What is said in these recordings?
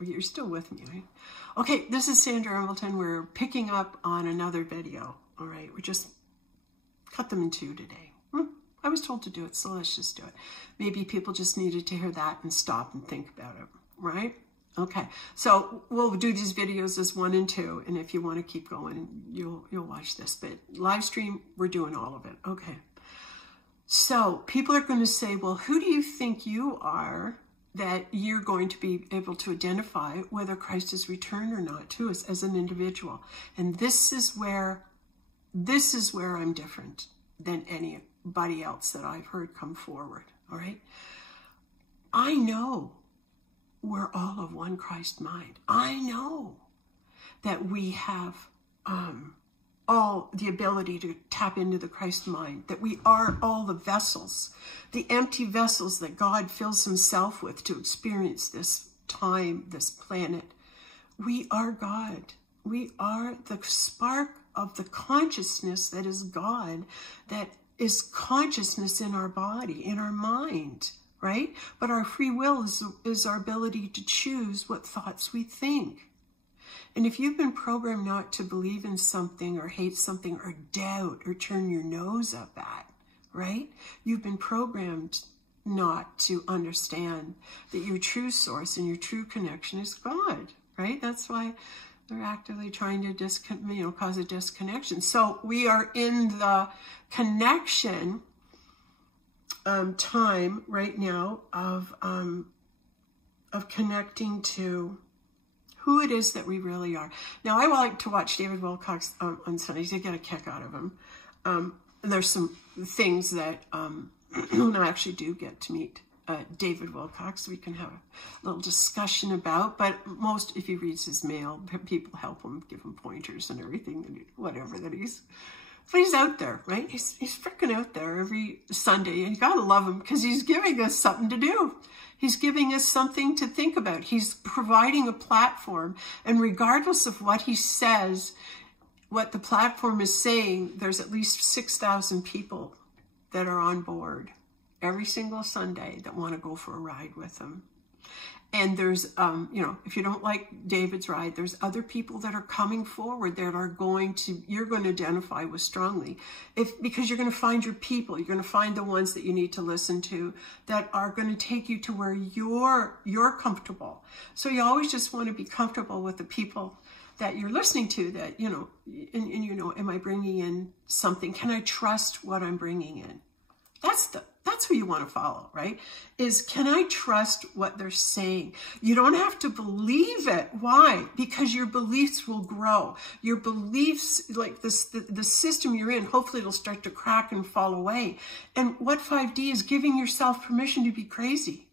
You're still with me, right? Okay, this is Sandra Embleton. We're picking up on another video. All right, we just cut them in two today. I was told to do it, so let's just do it. Maybe people just needed to hear that and stop and think about it, right? Okay, so we'll do these videos as 1 and 2, and if you want to keep going, you'll watch this. But live stream, we're doing all of it. Okay. So people are going to say, well, who do you think you are that you're going to be able to identify whether Christ has returned or not to us as an individual? And this is where I'm different than anybody else that I've heard come forward. All right. I know we're all of one Christ mind. I know that we have all the ability to tap into the Christ mind, that we are all the vessels, the empty vessels that God fills himself with to experience this time, this planet. We are God. We are the spark of the consciousness that is God, that is consciousness in our body, in our mind, right? But our free will is our ability to choose what thoughts we think. And if you've been programmed not to believe in something or hate something or doubt or turn your nose up at, right? You've been programmed not to understand that your true source and your true connection is God, right? That's why they're actively trying to cause a disconnection. So we are in the connection time right now of connecting to who it is that we really are. Now, I like to watch David Wilcock on Sundays. I get a kick out of him. And there's some things that I actually do get to meet David Wilcock, so we can have a little discussion about. But most, if he reads his mail, people help him, give him pointers and everything, whatever that he's. But he's out there, right? He's freaking out there every Sunday, and you gotta love him because he's giving us something to do. He's giving us something to think about. He's providing a platform, and regardless of what he says, what the platform is saying, there's at least 6,000 people that are on board every single Sunday that want to go for a ride with him. And there's, if you don't like David's ride, there's other people that are coming forward that are you're going to identify with strongly. Because you're going to find your people, you're going to find the ones that you need to listen to that are going to take you to where you're comfortable. So you always just want to be comfortable with the people that you're listening to, that, am I bringing in something? Can I trust what I'm bringing in? That's who you want to follow, right? Can I trust what they're saying? You don't have to believe it. Why? Because your beliefs will grow. Your beliefs, like the system you're in, hopefully it'll start to crack and fall away. And what 5D is giving yourself permission to be crazy.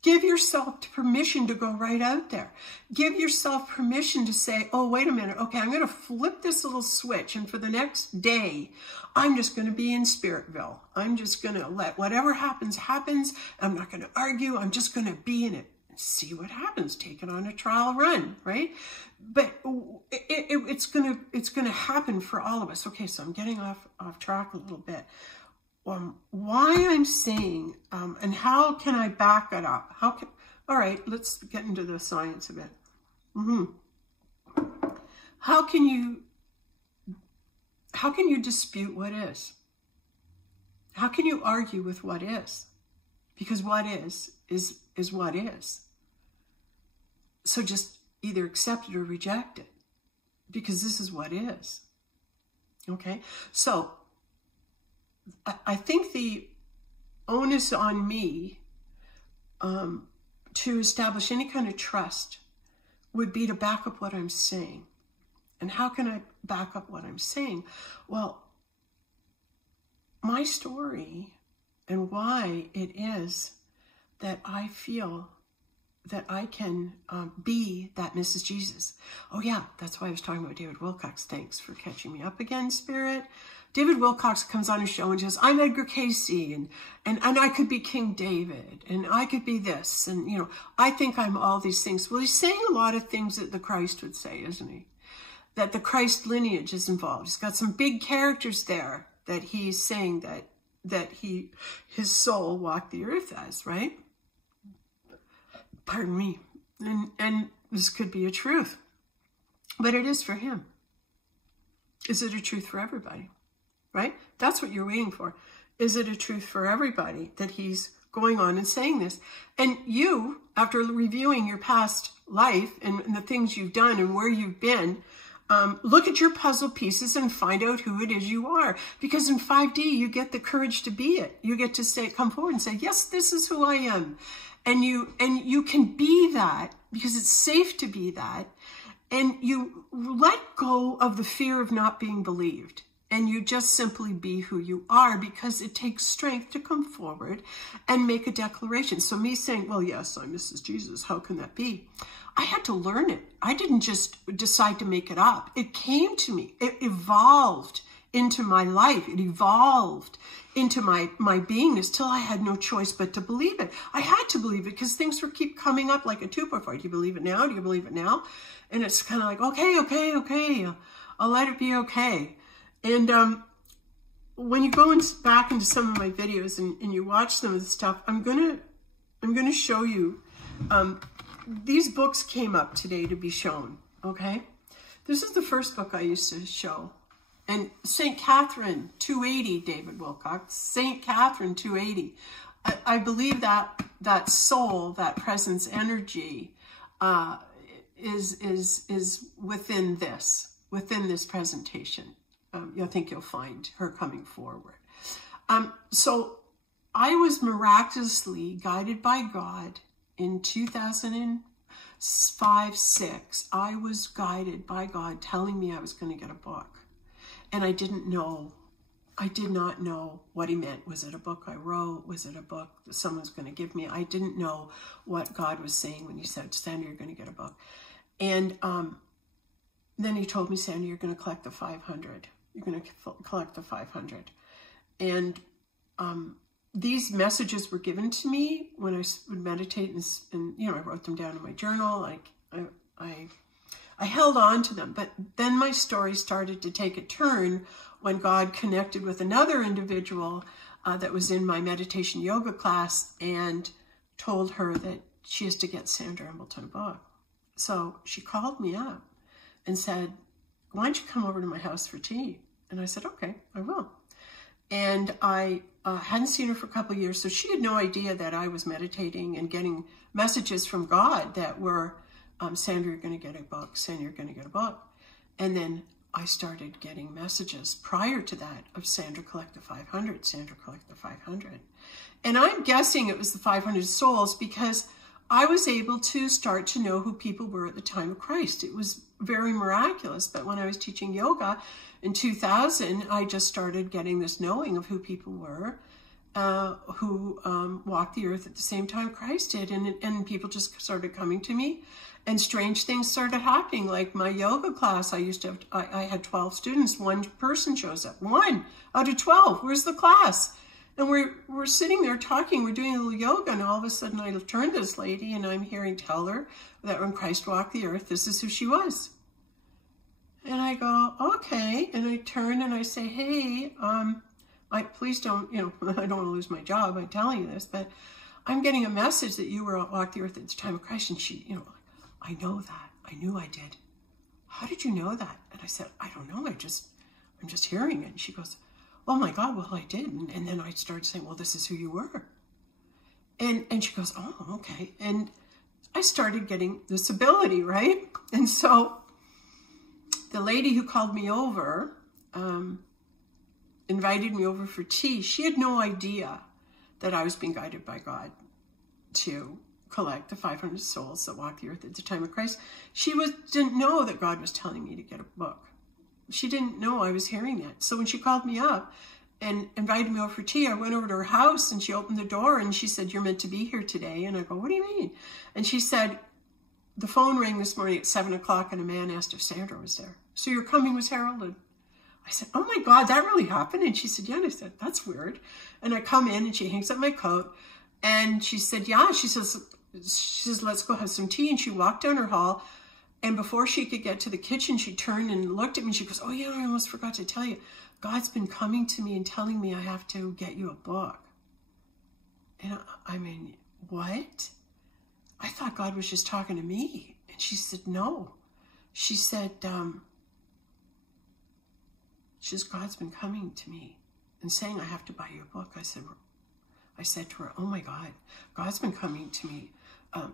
Give yourself permission to go right out there. Give yourself permission to say, oh, wait a minute. Okay, I'm going to flip this little switch. And for the next day, I'm just going to be in Spiritville. I'm just going to let whatever happens, happens. I'm not going to argue. I'm just going to be in it. See what happens. Take it on a trial run, right? But it's going to happen for all of us. Okay, so I'm getting off track a little bit. Why I'm saying, and how can I back it up? All right, let's get into the science of it. How can you dispute what is? How can you argue with what is? Because what is what is. So just either accept it or reject it, because this is what is. Okay, so I think the onus on me to establish any kind of trust would be to back up what I'm saying. And how can I back up what I'm saying? Well, my story and why it is that I feel that I can be that Mrs. Jesus. Oh yeah, that's why I was talking about David Wilcock. Thanks for catching me up again, Spirit. David Wilcock comes on a show and says, I'm Edgar Casey, and I could be King David, and I could be this, and I think I'm all these things. Well, he's saying a lot of things that the Christ would say, isn't he? That the Christ lineage is involved. He's got some big characters there that he's saying that his soul walked the earth as, right? Pardon me. And this could be a truth, but it is for him. Is it a truth for everybody? Right? That's what you're waiting for. Is it a truth for everybody that he's going on and saying this? And you, after reviewing your past life and the things you've done and where you've been, look at your puzzle pieces and find out who it is you are. Because in 5D, you get the courage to be it. You get to say, come forward and say, yes, this is who I am. And you can be that because it's safe to be that. And you let go of the fear of not being believed. And you just simply be who you are, because it takes strength to come forward and make a declaration. So me saying, well, yes, I'm Mrs. Jesus, how can that be? I had to learn it. I didn't just decide to make it up. It came to me. It evolved into my life. It evolved into my beingness till I had no choice but to believe it. I had to believe it because things would keep coming up like a two-by-four. Do you believe it now? Do you believe it now? And it's kind of like, okay. I'll let it be okay. And when you go back into some of my videos and you watch some of the stuff, I'm gonna show you. These books came up today to be shown. Okay, this is the first book I used to show, and Saint Catherine 280, David Wilcock, Saint Catherine 280. I believe that soul, that presence, energy, is within this presentation. I think you'll find her coming forward. So I was miraculously guided by God in 2005-06. I was guided by God telling me I was going to get a book. And I did not know what he meant. Was it a book I wrote? Was it a book that someone's going to give me? I didn't know what God was saying when he said, Sandra, you're going to get a book. And then he told me, Sandra, you're going to collect the 500. You're going to collect the 500. And these messages were given to me when I would meditate, and I wrote them down in my journal. I held on to them. But then my story started to take a turn when God connected with another individual that was in my meditation yoga class and told her that she has to get Sandra Embleton a book. So she called me up and said, why don't you come over to my house for tea? And I said, okay, I will. And I hadn't seen her for a couple of years, so she had no idea that I was meditating and getting messages from God that were, Sandra, you're going to get a book. Sandra, you're going to get a book. And then I started getting messages prior to that of Sandra, collect the 500. Sandra, collect the 500. And I'm guessing it was the 500 souls because I was able to start to know who people were at the time of Christ. It was very miraculous. But when I was teaching yoga in 2000, I just started getting this knowing of who people were who walked the earth at the same time Christ did. And people just started coming to me and strange things started happening. Like my yoga class, I had 12 students. One person shows up. 1 out of 12. Where's the class? And we're sitting there talking, we're doing a little yoga, and all of a sudden I turn to this lady and I'm hearing tell her that when Christ walked the earth, this is who she was. And I go, okay. And I turn and I say, hey, please don't, I don't want to lose my job by telling you this, but I'm getting a message that you walked the earth at the time of Christ. And she, I know that. I knew I did. How did you know that? And I said, I don't know. I'm just hearing it. And she goes, oh my God, well, I did. And then I started saying, well, this is who you were. And she goes, oh, okay. And I started getting this ability, right? And so the lady who called me over, invited me over for tea. She had no idea that I was being guided by God to collect the 500 souls that walked the earth at the time of Christ. She didn't know that God was telling me to get a book. She didn't know I was hearing that. So when she called me up and invited me over for tea, I went over to her house and she opened the door and she said, you're meant to be here today. And I go, what do you mean? And she said, the phone rang this morning at 7 o'clock and a man asked if Sandra was there. So your coming was heralded. I said, oh my God, that really happened? And she said, yeah. And I said, that's weird. And I come in and she hangs up my coat and she said, yeah. She says, let's go have some tea. And she walked down her hall. And before she could get to the kitchen, she turned and looked at me. She goes, oh yeah, I almost forgot to tell you. God's been coming to me and telling me I have to get you a book. And I mean, what? I thought God was just talking to me. And she said, no. She said, God's been coming to me and saying I have to buy your book. I said to her, oh my God, God's been coming to me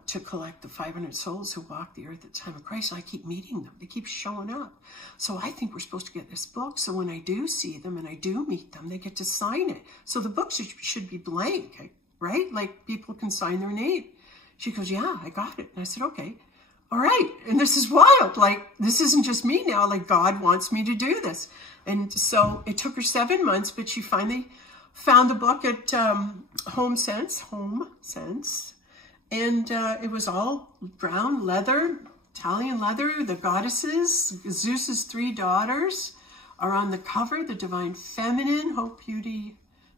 to collect the 500 souls who walked the earth at the time of Christ. And I keep meeting them. They keep showing up. So I think we're supposed to get this book. So when I do see them and I do meet them, they get to sign it. So the book should be blank, right? Like people can sign their name. She goes, yeah, I got it. And I said, okay, all right. And this is wild. Like, this isn't just me now. Like, God wants me to do this. And so it took her 7 months, but she finally found the book at Home Sense. And it was all brown leather, Italian leather. The goddesses, Zeus's 3 daughters, are on the cover. The divine feminine, hope, beauty,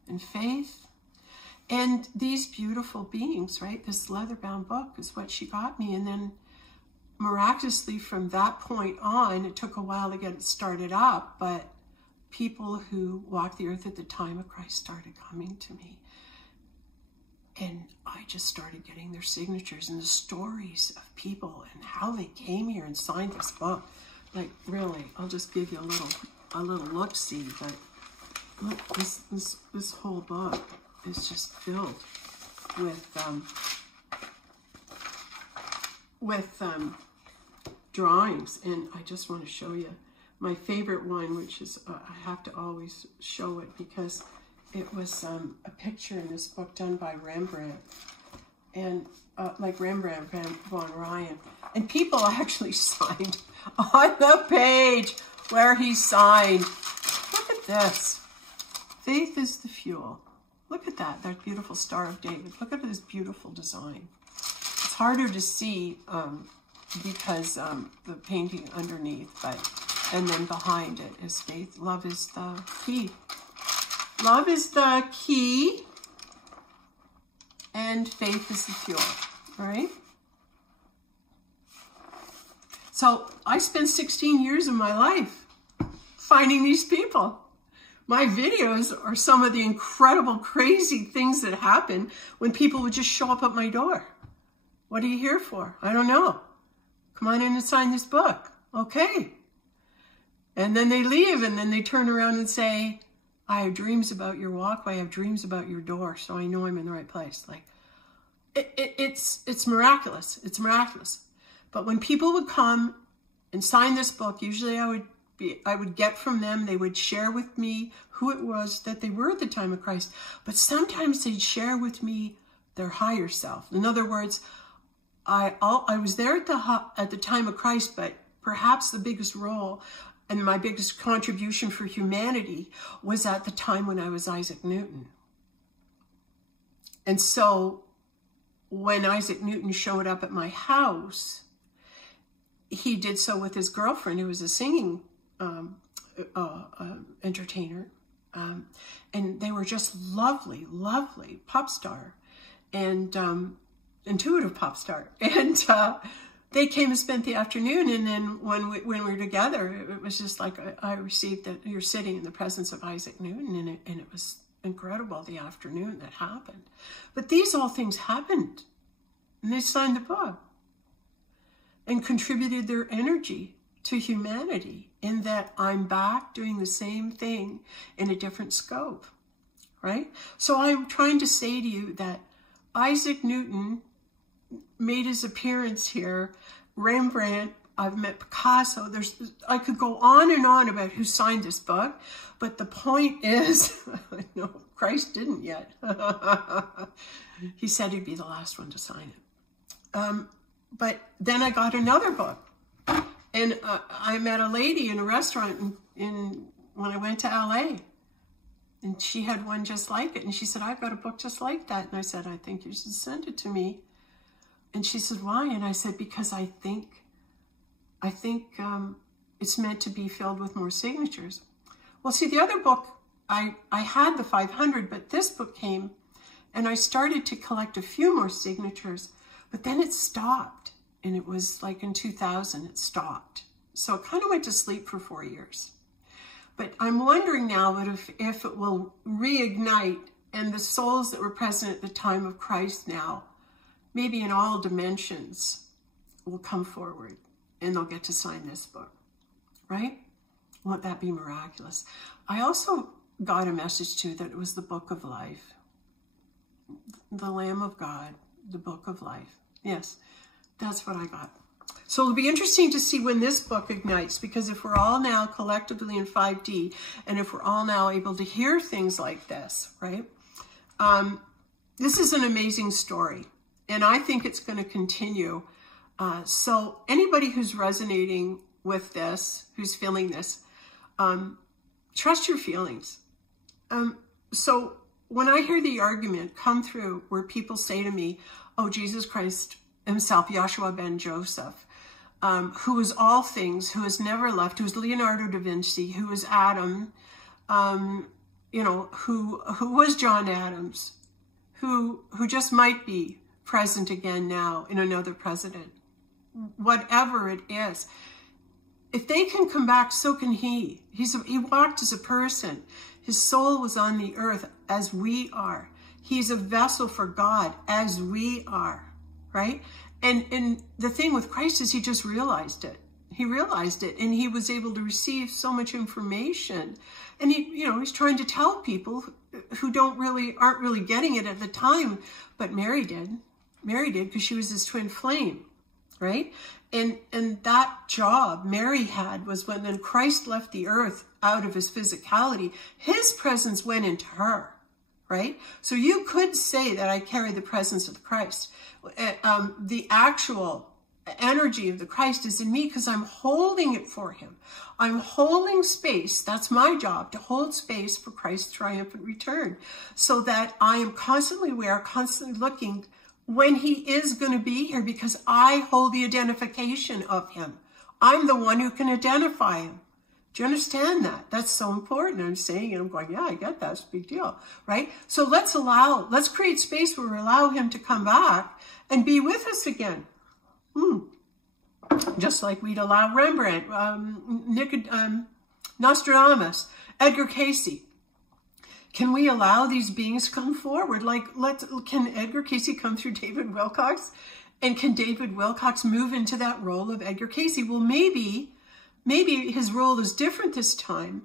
and faith. And these beautiful beings, right? This leather-bound book is what she got me. And then miraculously from that point on, it took a while to get it started up, but people who walked the earth at the time of Christ started coming to me. And I just started getting their signatures and the stories of people and how they came here and signed this book. Like, really, I'll just give you a little look-see, but look, this whole book is just filled with drawings. And I just want to show you my favorite one, which is, I have to always show it because it was a picture in this book done by Rembrandt, and like Rembrandt von Rijn. And people actually signed on the page where he signed. Look at this. Faith is the fuel. Look at that beautiful Star of David. Look at this beautiful design. It's harder to see because the painting underneath, and then behind it is faith. Love is the key. Love is the key, and faith is the fuel, all right? So I spent 16 years of my life finding these people. My videos are some of the incredible, crazy things that happen when people would just show up at my door. What are you here for? I don't know. Come on in and sign this book. Okay. And then they leave, and then they turn around and say, I have dreams about your walkway. I have dreams about your door, so I know I'm in the right place. Like, it's miraculous. It's miraculous. But when people would come and sign this book, usually I would get from them, they would share with me who it was that they were at the time of Christ. But sometimes they'd share with me their higher self. In other words, I was there at the time of Christ, but perhaps the biggest role and my biggest contribution for humanity was at the time when I was Isaac Newton. And so when Isaac Newton showed up at my house, he did so with his girlfriend, who was a singing entertainer. And they were just lovely, lovely pop star and intuitive pop star. And they came and spent the afternoon, and then when we were together, it was just like I received that you're sitting in the presence of Isaac Newton, and it was incredible, the afternoon that happened. But these all things happened, and they signed the book and contributed their energy to humanity in that I'm back doing the same thing in a different scope, right? So I'm trying to say to you that Isaac Newton made his appearance here. Rembrandt, I've met Picasso. I could go on and on about who signed this book, but the point is, no, Christ didn't yet. He said he'd be the last one to sign it. But then I got another book, and I met a lady in a restaurant when I went to LA, and she had one just like it, and she said, I've got a book just like that. And I said, I think you should send it to me. And she said, why? And I said, because I think it's meant to be filled with more signatures. Well, see, the other book, I had the 500, but this book came, and I started to collect a few more signatures, but then it stopped. And it was like in 2000, it stopped. So it kind of went to sleep for 4 years. But I'm wondering now that if it will reignite, and the souls that were present at the time of Christ now maybe in all dimensions, will come forward and they'll get to sign this book, right? Won't that be miraculous? I also got a message too that it was the book of life. The Lamb of God, the book of life. Yes, that's what I got. So it'll be interesting to see when this book ignites, because if we're all now collectively in 5D, and if we're all now able to hear things like this, right? This is an amazing story, and I think it's going to continue. So anybody who's resonating with this, who's feeling this, trust your feelings. So when I hear the argument come through where people say to me, oh, Jesus Christ himself, Yahshua ben Joseph, who is all things, who has never left, who is Leonardo da Vinci, who is Adam, you know, who was John Adams, who just might be present again now in another president, whatever it is. If they can come back, so can he. He walked as a person. His soul was on the earth as we are. He's a vessel for God as we are, right? And the thing with Christ is he just realized it. He realized it, and he was able to receive so much information. And he's trying to tell people who aren't really getting it at the time, but Mary did. Mary did, because she was his twin flame, right? And that job Mary had was when then Christ left the earth out of his physicality, his presence went into her, right? So you could say that I carry the presence of the Christ. The actual energy of the Christ is in me because I'm holding it for him. I'm holding space. That's my job, to hold space for Christ's triumphant return, so that I am constantly aware, constantly looking when he is going to be here, because I hold the identification of him. I'm the one who can identify him. Do you understand that? That's so important. I'm saying it. I'm going, yeah, I get that. It's a big deal, right? So let's create space where we allow him to come back and be with us again. Just like we'd allow Rembrandt, Nostradamus, Edgar Cayce. Can we allow these beings to come forward? Can Edgar Cayce come through David Wilcox? And can David Wilcox move into that role of Edgar Cayce? Well, maybe his role is different this time.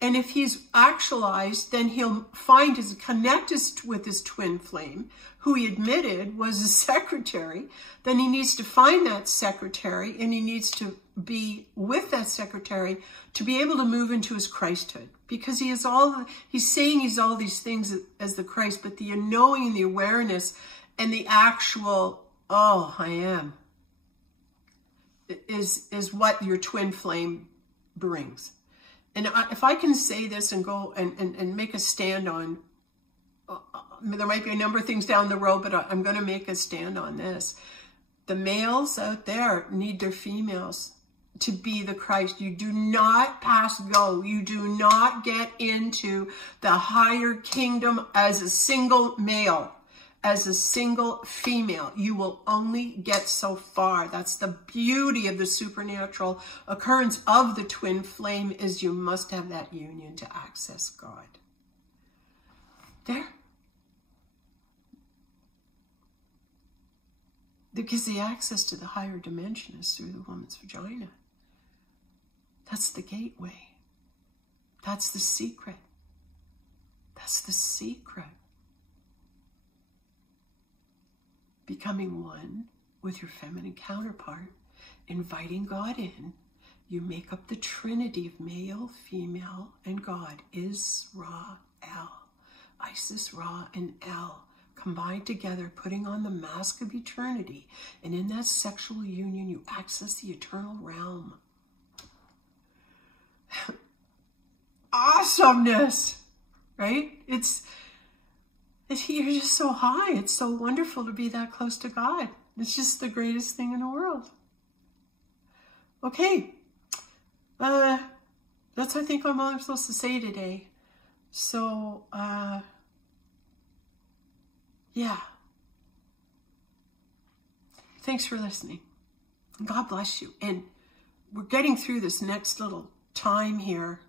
And if he's actualized, then he'll connect with his twin flame, who he admitted was his secretary. Then he needs to find that secretary, and he needs to be with that secretary to be able to move into his Christhood. Because he's saying he's all these things as the Christ, but the knowing, the awareness, and the actual, oh, I am, is what your twin flame brings. And if I can say this and go and make a stand on, there might be a number of things down the road, but I'm going to make a stand on this. The males out there need their females to be the Christ. You do not pass go. You do not get into the higher kingdom as a single male, as a single female. You will only get so far. That's the beauty of the supernatural occurrence of the twin flame, is you must have that union to access God. There. Because the access to the higher dimension is through the woman's vagina. That's the gateway. That's the secret. That's the secret. Becoming one with your feminine counterpart, inviting God in. You make up the trinity of male, female, and God. Is-Ra-El. Isis, Ra, and El. Combined together, putting on the mask of eternity. And in that sexual union, you access the eternal realm. Awesomeness, right? You're just so high. It's so wonderful to be that close to God. It's just the greatest thing in the world. Okay. That's, I think, all I'm supposed to say today. So, yeah. Thanks for listening. God bless you. And we're getting through this next little time here.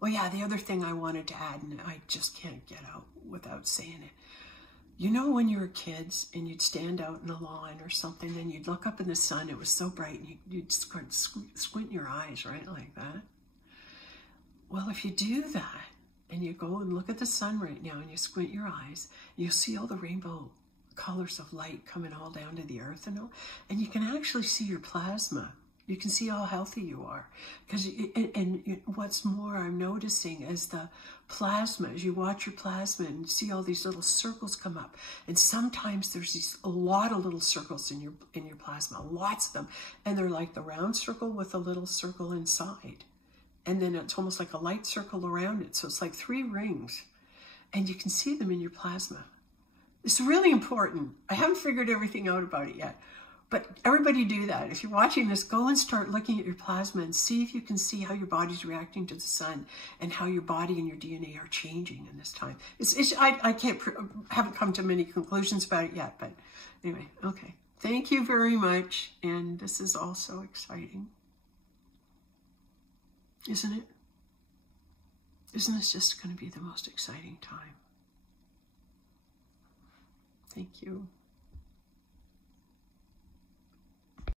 Well, yeah, the other thing I wanted to add, and I just can't get out without saying it. You know, when you were kids and you'd stand out in the lawn or something, and you'd look up in the sun, it was so bright, and you'd squint your eyes, right, like that? Well, if you do that, and you go and look at the sun right now, and you squint your eyes, you'll see all the rainbow colors of light coming all down to the earth and all, and you can actually see your plasma. You can see how healthy you are. Because, and what's more, I'm noticing as the plasma, as you watch your plasma and see all these little circles come up, and sometimes there's a lot of little circles in your plasma, lots of them, and they're like the round circle with a little circle inside, and then it's almost like a light circle around it, so it's like 3 rings, and you can see them in your plasma. It's really important. I haven't figured everything out about it yet. But everybody do that. If you're watching this, go and start looking at your plasma and see if you can see how your body's reacting to the sun and how your body and your DNA are changing in this time. I haven't come to many conclusions about it yet, but anyway, okay. Thank you very much. And this is all so exciting. Isn't it? Isn't this just going to be the most exciting time? Thank you.